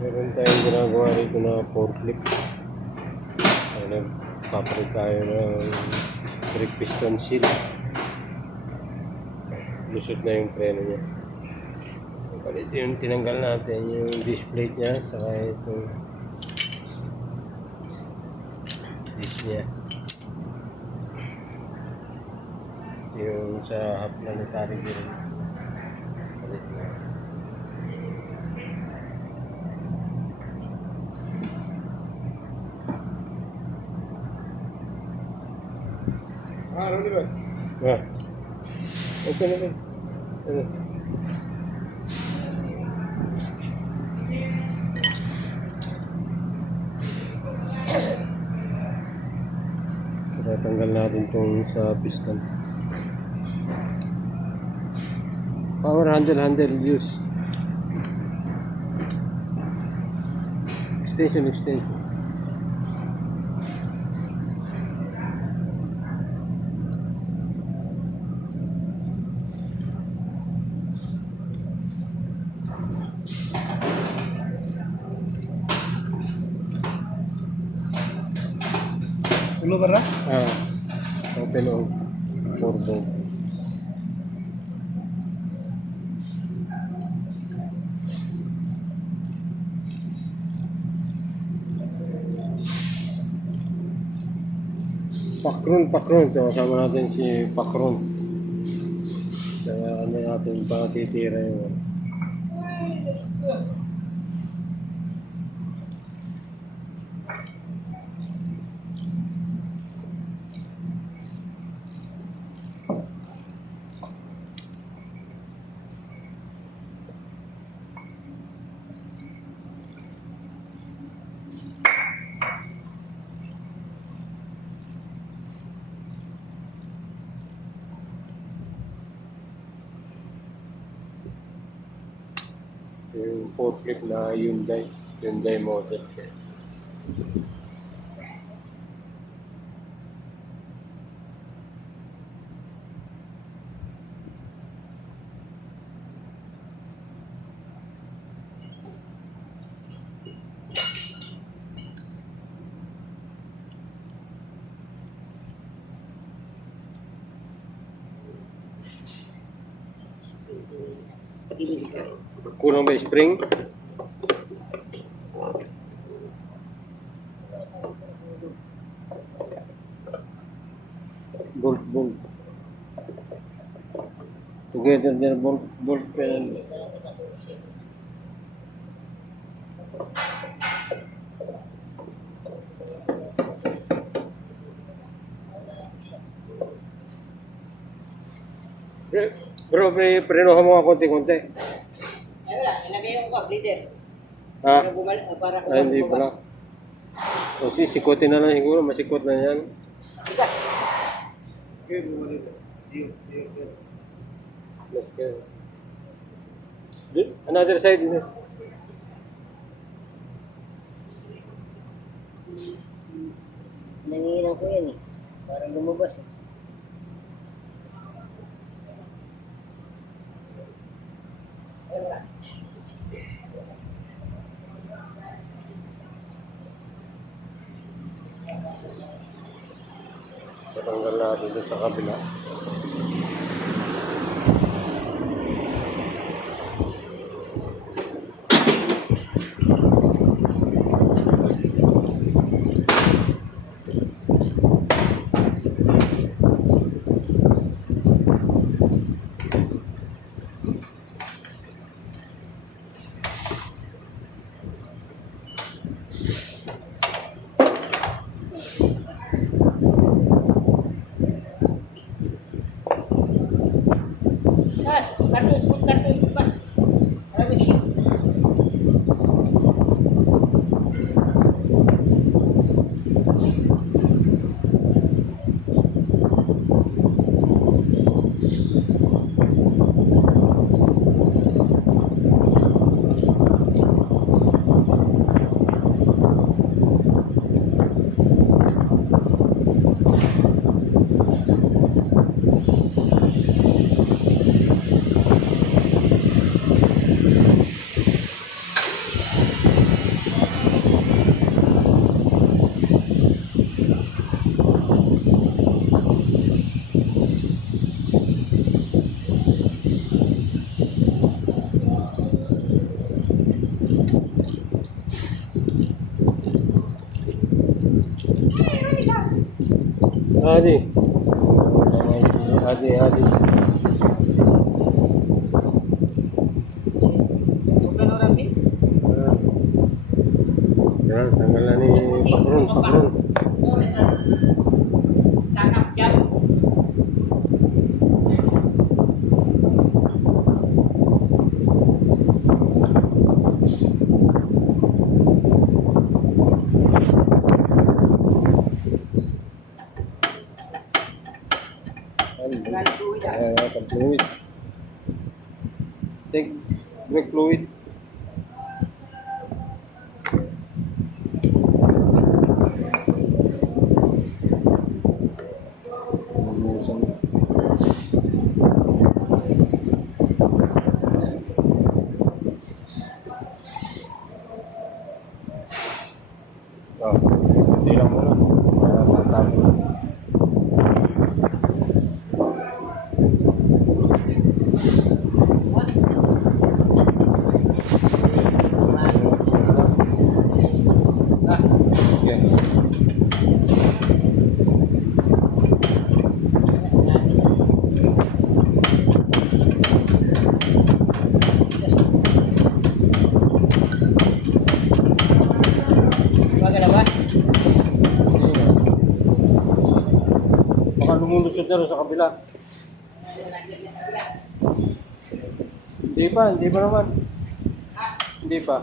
Meron tayong ginagawa rito na forklift. Ay, nagpapalit tayo ng brake piston seal. Lusot na yung preno niya. Palit yung tinanggal natin yung disc plate niya saka itong disc niya. Yung sa half planetary din. Palit na. Ano ba? Okay na rin. Tatanggal natin itong sa piston. Power handle use. Extension. Ulo ba na? Open on 4 bolt. Pakron. Kasama natin si Pakron. Kaya ano natin patitira yung forklift na Hyundai model. Kulang ba yung spring? Bolt. Together there, bolt pen. Bro, prenohan mo nga konti-konti. Wala, ilagay yung bleeder. Ha? Para Hindi pala. O sikotin na lang siguro, masikot na yan. Okay, bumalik. Yes. Let's go. Another side. Nangihinang ko yan eh. Parang lumabas eh. Tatanggal natin ito sa kabila. Karton pa. Maraming sheet. Adi. Adi, Adi. Bukan orang ni. Yan, tanggalan ni Pakron, Pakron. Oh, tanap jam. Fluid. Take brake fluid. Oh, hindi lang muna. Para matapos. Okay. Bagal ba? Baka lumulusot na rin sa kabila. Hindi pa naman. Hindi pa.